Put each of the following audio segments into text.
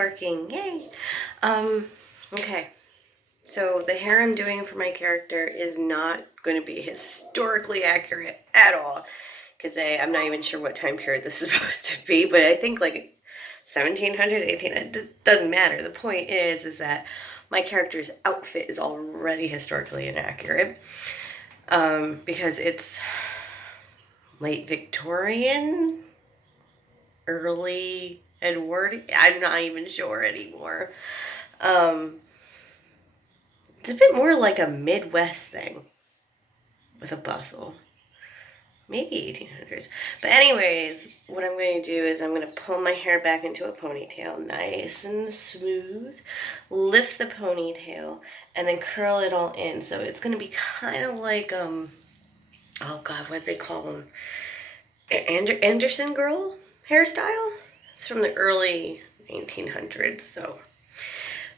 barking. Yay! Okay. So the hair I'm doing for my character is not going to be historically accurate at all. Because I'm not even sure what time period this is supposed to be, but I think like 1700s, 1800s, it doesn't matter. The point is that my character's outfit is already historically inaccurate. Because it's late Victorian, early Edwardian. I'm not even sure anymore. It's a bit more like a Midwest thing with a bustle. Maybe 1800s. But anyways, what I'm going to do is I'm going to pull my hair back into a ponytail, nice and smooth, lift the ponytail, and then curl it all in. So it's going to be kind of like, oh God, what do they call them? Anderson girl hairstyle? It's from the early 1800s, so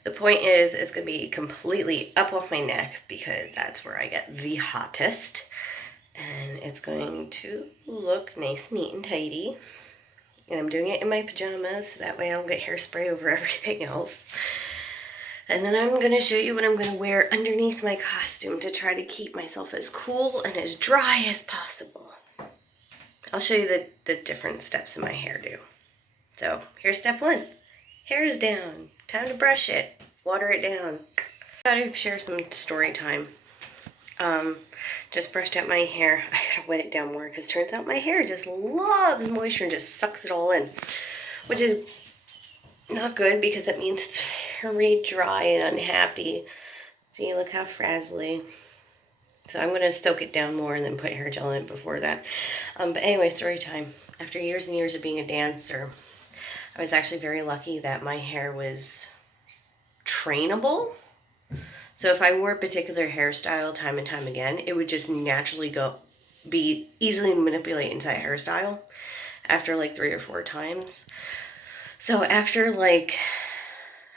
the point is it's going to be completely up off my neck because that's where I get the hottest. And it's going to look nice, neat, and tidy. And I'm doing it in my pajamas, so that way I don't get hairspray over everything else. And then I'm going to show you what I'm going to wear underneath my costume to try to keep myself as cool and as dry as possible. I'll show you the different steps in my hairdo. So here's step one. Hair is down. Time to brush it. Water it down. I thought I'd share some story time. Just brushed out my hair. I gotta wet it down more because it turns out my hair just loves moisture and just sucks it all in, which is not good because that means it's very dry and unhappy. See, look how frazzly. So I'm gonna soak it down more and then put hair gel in it before that. But anyway, story time. After years and years of being a dancer, I was actually very lucky that my hair was trainable. So if I wore a particular hairstyle time and time again, it would just naturally be easily manipulated into a hairstyle after like 3 or 4 times. So after like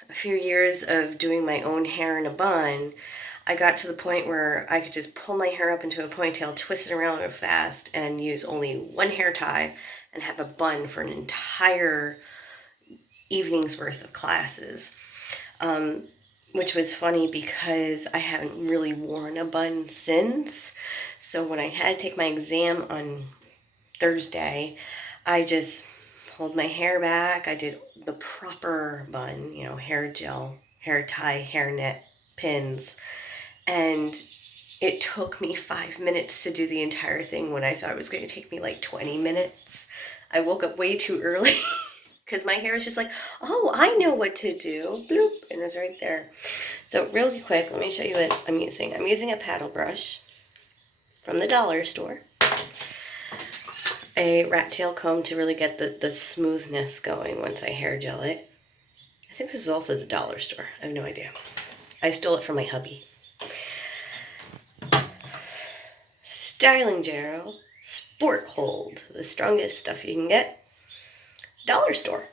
a few years of doing my own hair in a bun, I got to the point where I could just pull my hair up into a ponytail, twist it around real fast, and use only one hair tie and have a bun for an entire evening's worth of classes. Which was funny because I haven't really worn a bun since. So when I had to take my exam on Thursday, I just pulled my hair back. I did the proper bun, hair gel, hair tie, hair net, pins. And it took me 5 minutes to do the entire thing when I thought it was going to take me like 20 minutes. I woke up way too early. Because my hair is just like, oh, I know what to do. Bloop. And it's right there. So really quick, let me show you what I'm using. I'm using a paddle brush from the dollar store. A rat tail comb to really get the smoothness going once I hair gel it. I think this is also the dollar store. I have no idea. I stole it from my hubby. Styling gel, Sport Hold. The strongest stuff you can get. Dollar store.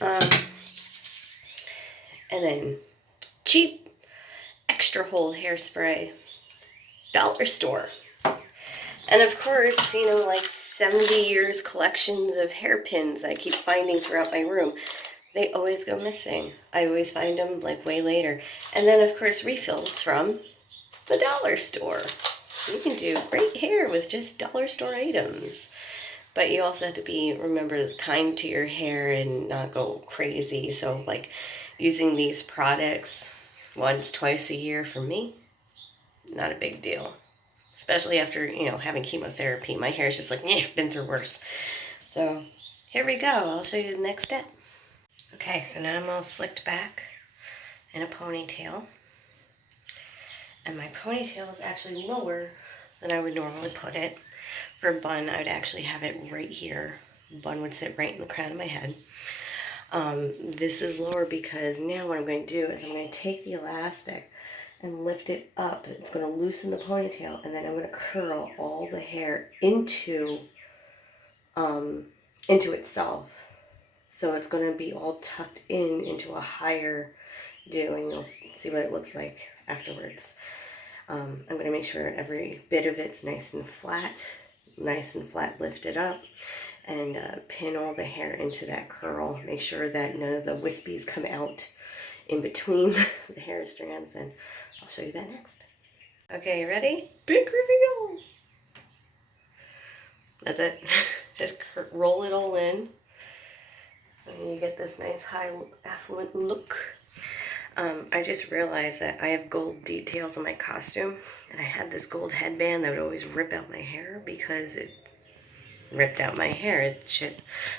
And then cheap extra hold hairspray, dollar store. And of course, like 70 years collections of hairpins I keep finding throughout my room. They always go missing. I always find them like way later. And then of course refills from the dollar store. You can do great hair with just dollar store items. But you also have to remember, kind to your hair and not go crazy. So like using these products once, twice a year for me, not a big deal. Especially after, having chemotherapy. My hair is just like, been through worse. So here we go. I'll show you the next step. Okay, so now I'm all slicked back in a ponytail. And my ponytail is actually lower than I would normally put it. For a bun, I would actually have it right here. Bun would sit right in the crown of my head. This is lower because now what I'm going to do is I'm going to take the elastic and lift it up. It's going to loosen the ponytail, and then I'm going to curl all the hair into itself. So it's going to be all tucked into a higher do, and you'll see what it looks like afterwards. I'm going to make sure every bit of it's nice and flat lifted up. and pin all the hair into that curl. Make sure that none of the wispies come out in between the hair strands, and I'll show you that next. Okay, you ready? Big reveal! That's it. Just roll it all in, and you get this nice high affluent look. I just realized that I have gold details on my costume, and I had this gold headband that would always rip out my hair because it ripped out my hair.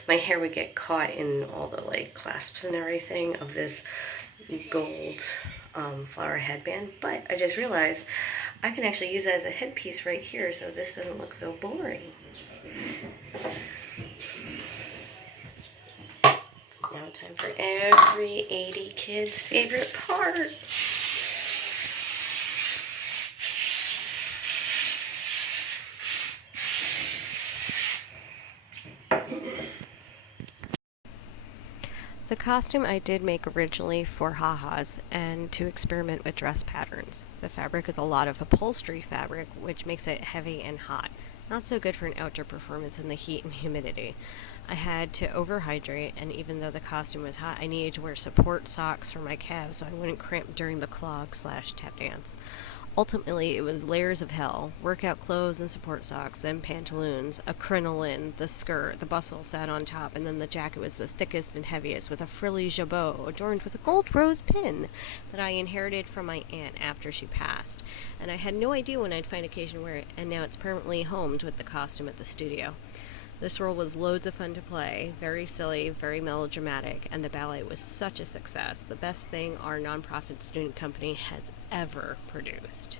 My hair would get caught in all the like clasps and everything of this gold flower headband. But I just realized I can actually use it as a headpiece right here, so this doesn't look so boring. Now time for every 80 kid's favorite part. The costume I did make originally for ha-has and to experiment with dress patterns. The fabric is a lot of upholstery fabric, which makes it heavy and hot. Not so good for an outdoor performance in the heat and humidity. I had to overhydrate, and even though the costume was hot, I needed to wear support socks for my calves so I wouldn't cramp during the clog/tap dance. Ultimately, it was layers of hell, workout clothes and support socks, then pantaloons, a crinoline, the skirt, the bustle sat on top, and then the jacket was the thickest and heaviest with a frilly jabot adorned with a gold rose pin that I inherited from my aunt after she passed. And I had no idea when I'd find occasion to wear it, and now it's permanently homed with the costume at the studio. This role was loads of fun to play, very silly, very melodramatic, and the ballet was such a success, the best thing our nonprofit student company has ever produced.